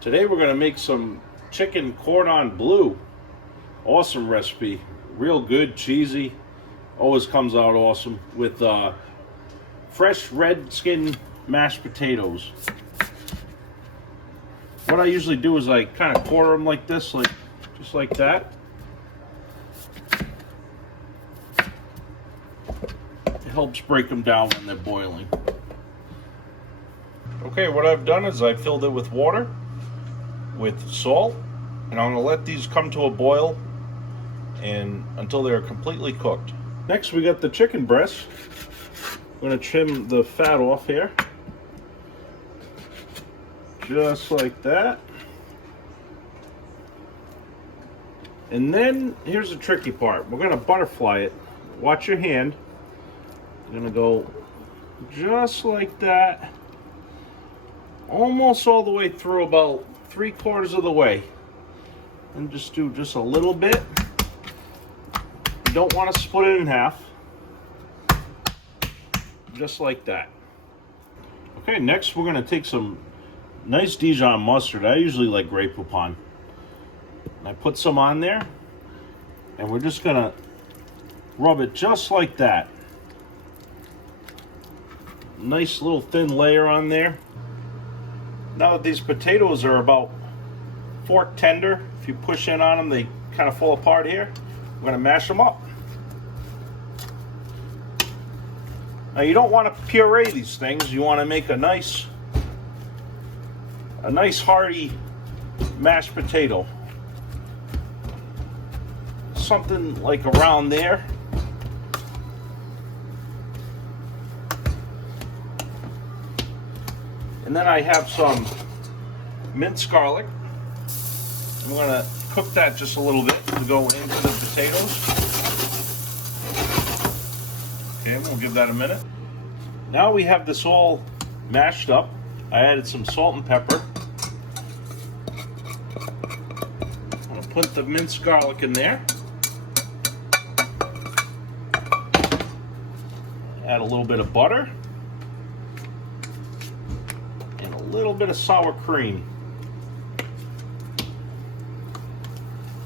Today we're going to make some chicken cordon bleu. Awesome recipe. Real good, cheesy. Always comes out awesome with fresh red skin mashed potatoes. What I usually do is I kind of quarter them like this, just like that. It helps break them down when they're boiling. Okay, what I've done is I filled it with water, with salt, and I'm going to let these come to a boil and until they're completely cooked. Next we got the chicken breast. I'm going to trim the fat off here. Just like that. And then here's the tricky part. We're going to butterfly it. Watch your hand. You're going to go just like that. Almost all the way through, about 3/4 of the way. And just do just a little bit. You don't want to split it in half. Just like that. Okay, next we're going to take some nice Dijon mustard. I usually like Grey Poupon. And I put some on there. And we're just going to rub it just like that. Nice little thin layer on there. Now that these potatoes are about fork tender, if you push in on them, they kind of fall apart here. We're going to mash them up. Now you don't want to puree these things. You want to make a nice hearty mashed potato. Something like around there. And then I have some minced garlic. I'm going to cook that just a little bit to go into the potatoes. Okay, we'll give that a minute. Now we have this all mashed up. I added some salt and pepper. I'm going to put the minced garlic in there. Add a little bit of butter. A little bit of sour cream.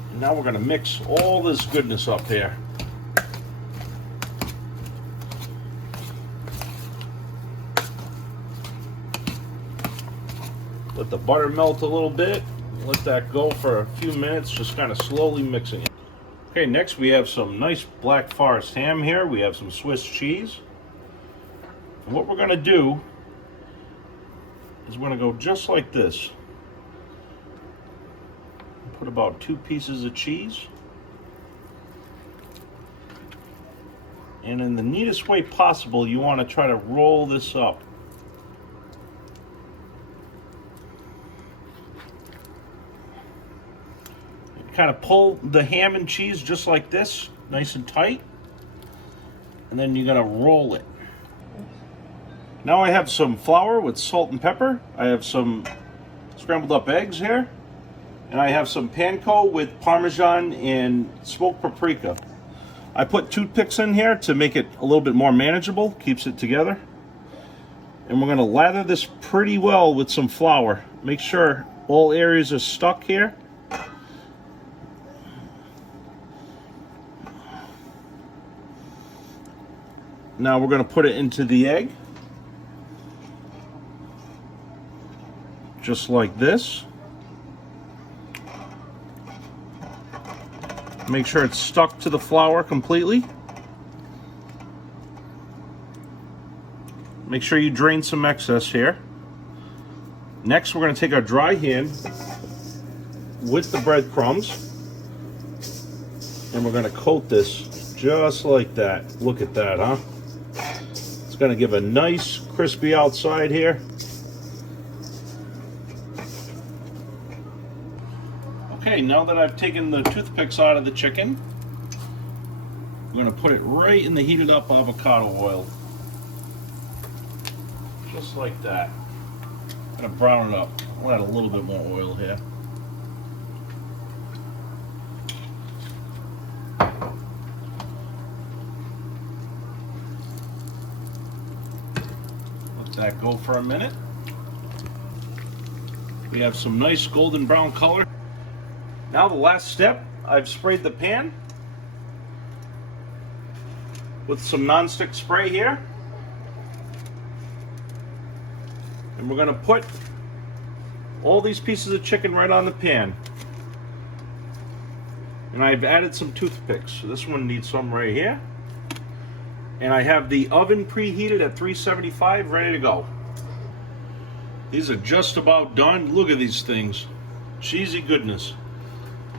And now we're going to mix all this goodness up here. Let the butter melt a little bit. Let that go for a few minutes, just kind of slowly mixing it. Okay, next we have some nice Black Forest ham here. We have some Swiss cheese. And what we're going to do is we're going to go just like this. Put about 2 pieces of cheese. And in the neatest way possible, you want to try to roll this up. Kind of pull the ham and cheese just like this, nice and tight. And then you're going to roll it. Now I have some flour with salt and pepper. I have some scrambled up eggs here. And I have some panko with Parmesan and smoked paprika. I put toothpicks in here to make it a little bit more manageable, keeps it together. And we're going to lather this pretty well with some flour. Make sure all areas are stuck here. Now we're going to put it into the egg. Just like this. Make sure it's stuck to the flour completely. Make sure you drain some excess here. Next, we're going to take our dry hand with the breadcrumbs and we're going to coat this just like that. Look at that, huh? It's going to give a nice crispy outside here. Okay, now that I've taken the toothpicks out of the chicken, I'm going to put it right in the heated up avocado oil. Just like that. I'm going to brown it up. I'll add a little bit more oil here. Let that go for a minute. We have some nice golden brown color. Now the last step, I've sprayed the pan with some nonstick spray here. And we're going to put all these pieces of chicken right on the pan. And I've added some toothpicks. So this one needs some right here. And I have the oven preheated at 375, ready to go. These are just about done. Look at these things. Cheesy goodness.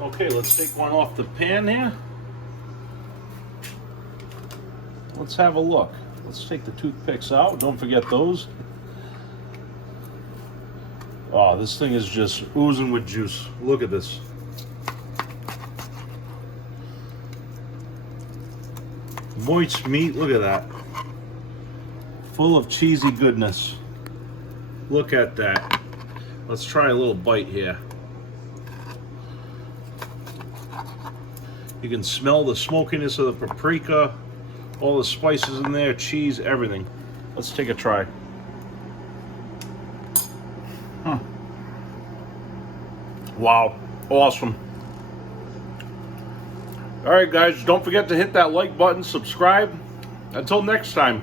Okay, let's take one off the pan here. Let's have a look. Let's take the toothpicks out. Don't forget those. Oh, this thing is just oozing with juice. Look at this. Moist meat, look at that. Full of cheesy goodness. Look at that. Let's try a little bite here. You can smell the smokiness of the paprika, all the spices in there, cheese, everything. Let's take a try. Wow, awesome. All right, guys, don't forget to hit that like button, subscribe. Until next time.